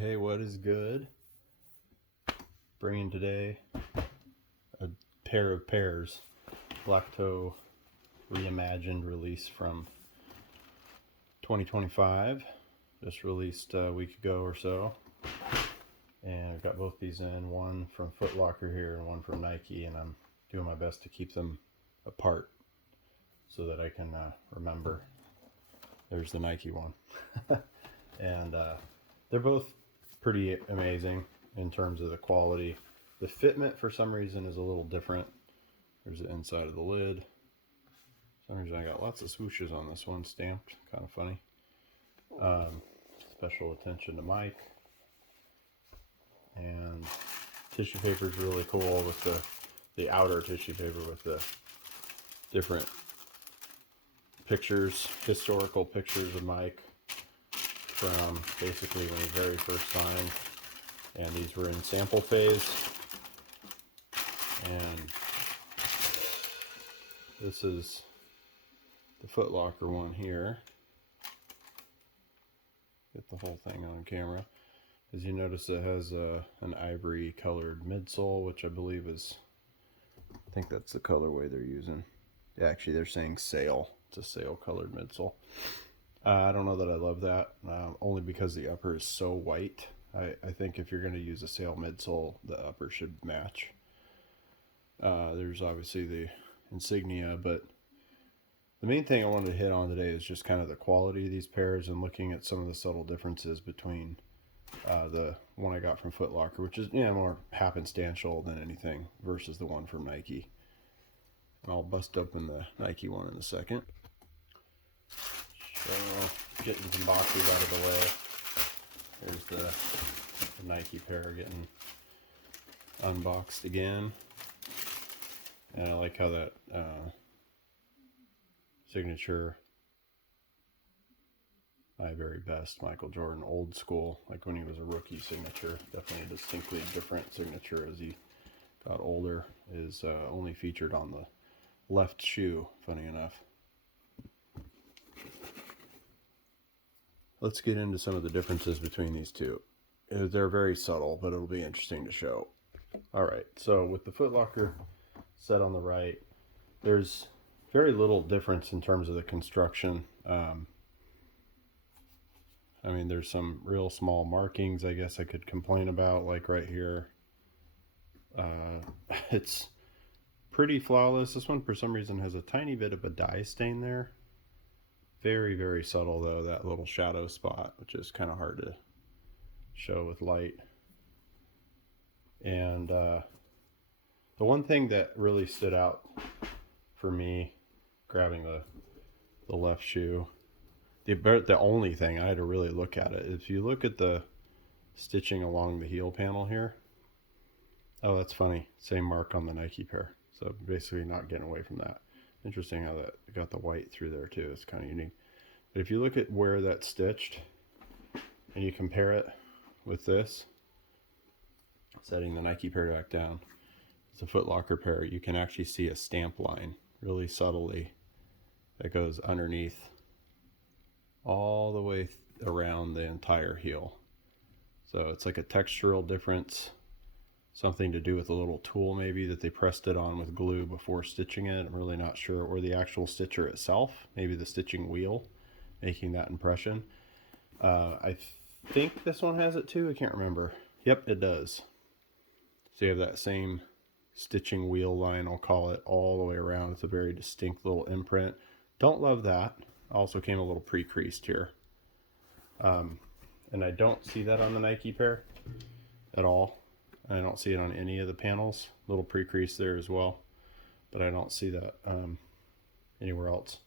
Hey, what is good? Bringing today a pair of pairs. Black Toe Reimagined release from 2025. Just released a week ago or so. And I've got both these in, one from Foot Locker here and one from Nike, and I'm doing my best to keep them apart so that I can remember. There's the Nike one. And they're both pretty amazing in terms of the quality. The fitment for some reason is a little different. There's the inside of the lid. For some reason I got lots of swooshes on this one stamped. Kind of funny. Special attention to Mike. And tissue paper is really cool with the outer tissue paper with the different pictures, historical pictures of Mike from basically when he very first signed, and these were in sample phase. And this is the Foot Locker one here. Get the whole thing on camera. As you notice, it has an ivory colored midsole, which I believe is, I think that's the colorway they're using. Yeah, actually they're saying sail. It's a sail colored midsole. I don't know that I love that, only because the upper is so white. I think if you're going to use a sail midsole, the upper should match. There's obviously the insignia, but the main thing I wanted to hit on today is just kind of the quality of these pairs and looking at some of the subtle differences between the one I got from Foot Locker, which is more happenstantial than anything, versus the one from Nike. I'll bust open the Nike one in a second. So, getting some boxes out of the way. There's the Nike pair getting unboxed again. And I like how that signature, my very best, Michael Jordan, old school, like when he was a rookie signature, definitely a distinctly different signature as he got older, is only featured on the left shoe, funny enough. Let's get into some of the differences between these two. They're very subtle, but it'll be interesting to show. All right, so with the Foot Locker set on the right, there's very little difference in terms of the construction. I mean, there's some real small markings I guess I could complain about, like right here. It's pretty flawless. This one, for some reason, has a tiny bit of a dye stain there. Very, very subtle, though, that little shadow spot, which is kind of hard to show with light. And the one thing that really stood out for me, grabbing the left shoe, the only thing I had to really look at it, if you look at the stitching along the heel panel here, oh, that's funny, same mark on the Nike pair. So basically not getting away from that. Interesting how that got the white through there too. It's kind of unique. But if you look at where that's stitched and you compare it with this, setting the Nike pair back down, it's a Foot Locker pair, you can actually see a stamp line really subtly that goes underneath all the way around the entire heel. So it's like a textural difference, something to do with a little tool maybe that they pressed it on with glue before stitching it. I'm really not sure. Or the actual stitcher itself, maybe the stitching wheel making that impression. I think this one has it too. I can't remember. Yep, it does. So you have that same stitching wheel line, I'll call it, all the way around. It's a very distinct little imprint. Don't love that. Also came a little pre-creased here. And I don't see that on the Nike pair at all. I don't see it on any of the panels. Little pre-crease there as well, but I don't see that anywhere else.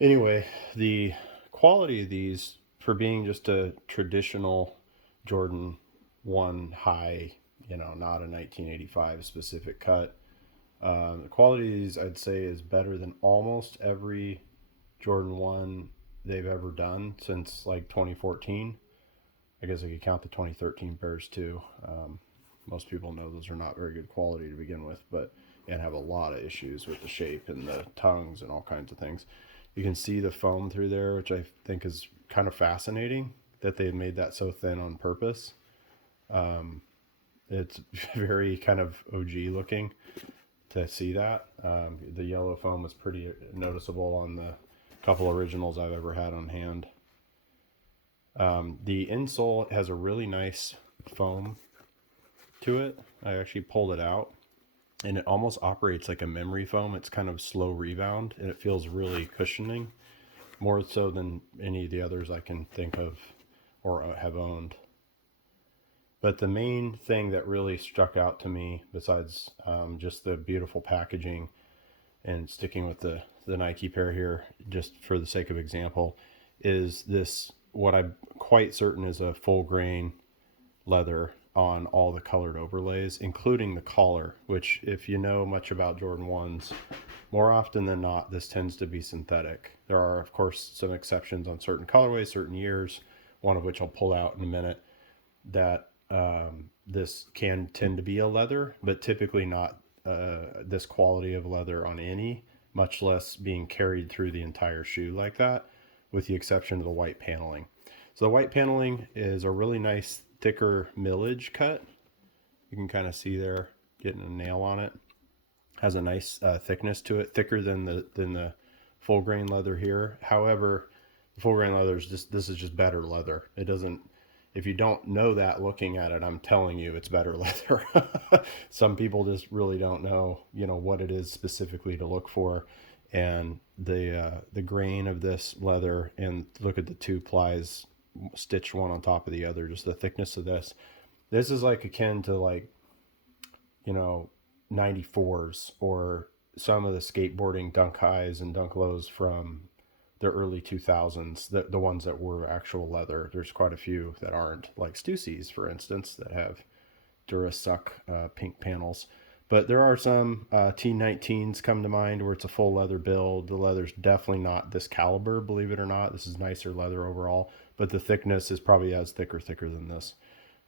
Anyway, the quality of these, for being just a traditional Jordan 1 high, not a 1985 specific cut, the quality of these I'd say is better than almost every Jordan 1 they've ever done since like 2014. I guess I could count the 2013 pairs too. Most people know those are not very good quality to begin with, and have a lot of issues with the shape and the tongues and all kinds of things. You can see the foam through there, which I think is kind of fascinating. that they made that so thin on purpose. It's very kind of OG looking to see that. The yellow foam was pretty noticeable on the couple originals I've ever had on hand. The insole has a really nice foam to it. I actually pulled it out, and it almost operates like a memory foam. It's kind of slow rebound, and it feels really cushioning, more so than any of the others I can think of or have owned. But the main thing that really struck out to me, besides just the beautiful packaging and sticking with the Nike pair here, just for the sake of example, is this, what I'm quite certain is a full grain leather on all the colored overlays, including the collar, which, if you know much about Jordan 1s, more often than not, this tends to be synthetic. There are, of course, some exceptions on certain colorways, certain years, one of which I'll pull out in a minute, that this can tend to be a leather, but typically not this quality of leather on any, much less being carried through the entire shoe like that, with the exception of the white paneling. So the white paneling is a really nice thicker millage cut. You can kind of see there, getting a nail on it. Has a nice thickness to it, thicker than the full grain leather here. However, the full grain leather is this is just better leather. It doesn't, if you don't know that looking at it, I'm telling you it's better leather. Some people just really don't know, what it is specifically to look for. And the grain of this leather, and look at the two plies stitched one on top of the other, just the thickness of this. This is like akin to 94s or some of the skateboarding dunk highs and dunk lows from the early 2000s, the ones that were actual leather. There's quite a few that aren't, like Stussys, for instance, that have Durasuck pink panels. But there are some T19s come to mind where it's a full leather build. The leather's definitely not this caliber, believe it or not. This is nicer leather overall, but the thickness is probably as thicker than this.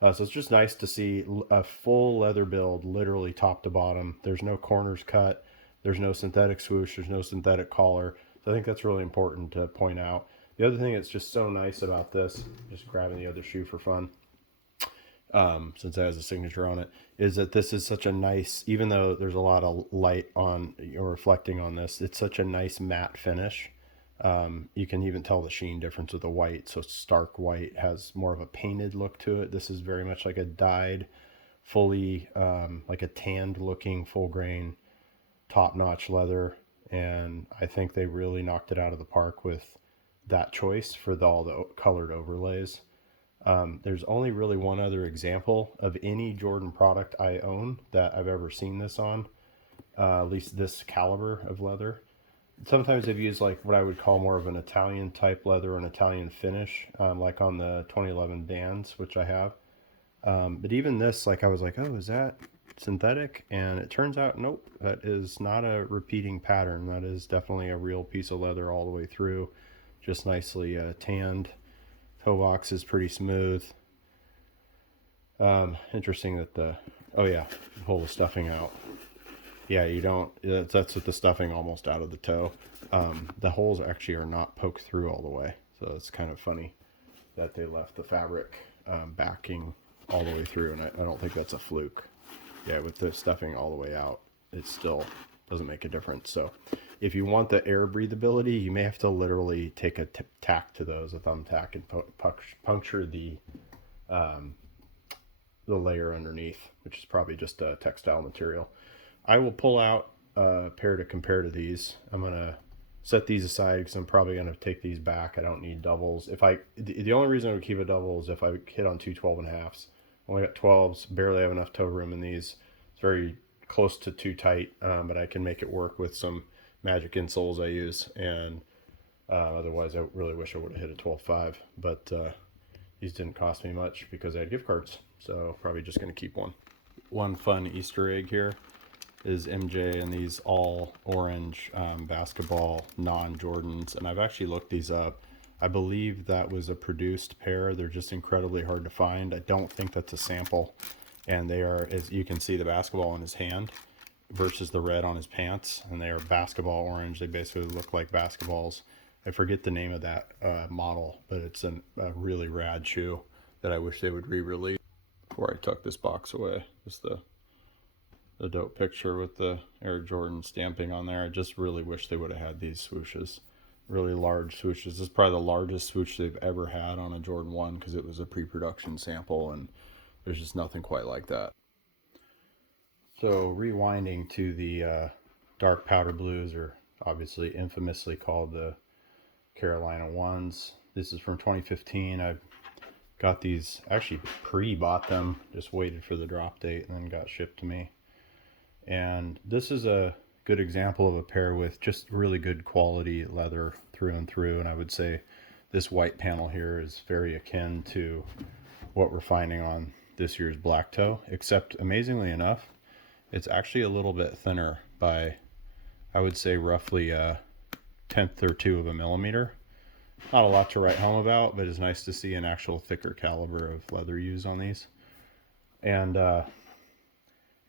So it's just nice to see a full leather build, literally top to bottom. There's no corners cut. There's no synthetic swoosh. There's no synthetic collar. So I think that's really important to point out. The other thing that's just so nice about this, just grabbing the other shoe for fun, since it has a signature on it, is that this is such a nice, even though there's a lot of light on or reflecting on this, it's such a nice matte finish. You can even tell the sheen difference with the white. So stark white has more of a painted look to it. This is very much like a dyed, fully like a tanned looking full grain, top notch leather. And I think they really knocked it out of the park with that choice for all the colored overlays. There's only really one other example of any Jordan product I own that I've ever seen this on, at least this caliber of leather. Sometimes they've used like what I would call more of an Italian type leather or an Italian finish, like on the 2011 Vans, which I have. But even this, I was like, oh, is that synthetic? And it turns out, nope, that is not a repeating pattern. That is definitely a real piece of leather all the way through, just nicely tanned. Toe box is pretty smooth. Interesting that pull the stuffing out. Yeah, you don't, that's with the stuffing almost out of the toe. The holes actually are not poked through all the way. So it's kind of funny that they left the fabric backing all the way through, and I don't think that's a fluke. Yeah, with the stuffing all the way out, it still doesn't make a difference. So if you want the air breathability, you may have to literally take a tack to those, a thumbtack, and puncture the layer underneath, which is probably just a textile material. I will pull out a pair to compare to these. I'm going to set these aside because I'm probably going to take these back. I don't need doubles. The only reason I would keep a double is if I hit on two 12.5s. Only got 12s, barely have enough toe room in these. It's very close to too tight, but I can make it work with some magic insoles I use. And otherwise, I really wish I would have hit a 12.5. But these didn't cost me much because I had gift cards. So probably just going to keep one. One fun Easter egg here is MJ and these all orange basketball non-Jordans. And I've actually looked these up. I believe that was a produced pair. They're just incredibly hard to find. I don't think that's a sample. And they are, as you can see, the basketball in his hand versus the red on his pants. And they are basketball orange. They basically look like basketballs. I forget the name of that model, but it's a really rad shoe that I wish they would re-release. Before I tuck this box away, just the dope picture with the Air Jordan stamping on there. I just really wish they would have had these swooshes. Really large swooshes. This is probably the largest swoosh they've ever had on a Jordan 1 because it was a pre-production sample, and there's just nothing quite like that. So rewinding to the dark powder blues, or obviously infamously called the Carolina 1s. This is from 2015. I've got these, actually pre-bought them, just waited for the drop date and then got shipped to me. And this is a good example of a pair with just really good quality leather through and through. And I would say this white panel here is very akin to what we're finding on this year's Black Toe, except amazingly enough, it's actually a little bit thinner by, I would say, roughly a tenth or two of a millimeter. Not a lot to write home about, but it's nice to see an actual thicker caliber of leather used on these. And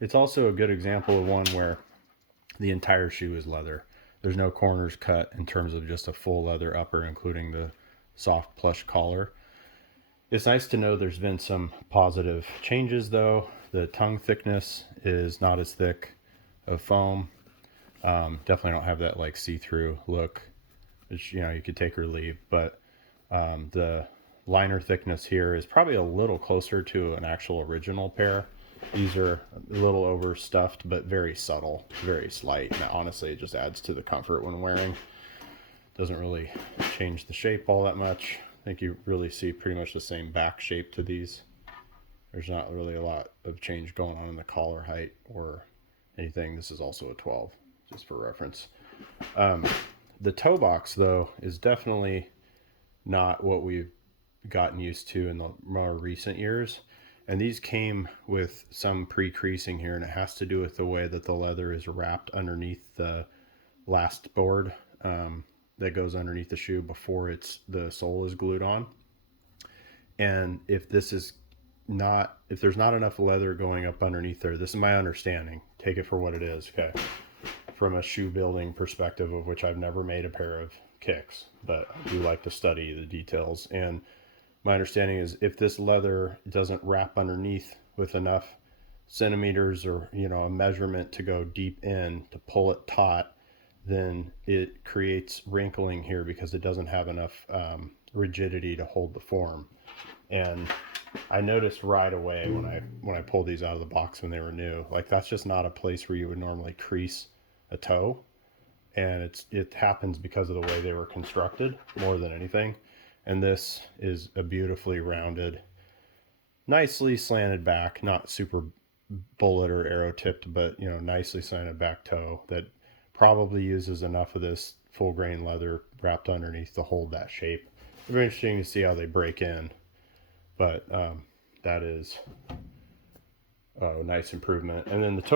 it's also a good example of one where the entire shoe is leather. There's no corners cut in terms of just a full leather upper, including the soft plush collar. It's nice to know there's been some positive changes though. The tongue thickness is not as thick of foam. Definitely don't have that like see-through look, which, you know, you could take or leave, but the liner thickness here is probably a little closer to an actual original pair. These are a little overstuffed, but very subtle, very slight. And honestly, it just adds to the comfort when wearing. Doesn't really change the shape all that much. I think you really see pretty much the same back shape to these. There's not really a lot of change going on in the collar height or anything. This is also a 12, just for reference. The toe box, though, is definitely not what we've gotten used to in the more recent years. And these came with some pre-creasing here, and it has to do with the way that the leather is wrapped underneath the last board that goes underneath the shoe before the sole is glued on. And if there's not enough leather going up underneath there, this is my understanding. Take it for what it is, okay? From a shoe building perspective, of which I've never made a pair of kicks, but I do like to study the details. And my understanding is if this leather doesn't wrap underneath with enough centimeters or, you know, a measurement to go deep in to pull it taut, then it creates wrinkling here because it doesn't have enough rigidity to hold the form. And I noticed right away when I pulled these out of the box when they were new, like that's just not a place where you would normally crease a toe, and it happens because of the way they were constructed more than anything. And this is a beautifully rounded, nicely slanted back, not super bullet or arrow tipped, but, you know, nicely slanted back toe that probably uses enough of this full grain leather wrapped underneath to hold that shape. It'll be interesting to see how they break in, but that is a nice improvement. And then the toe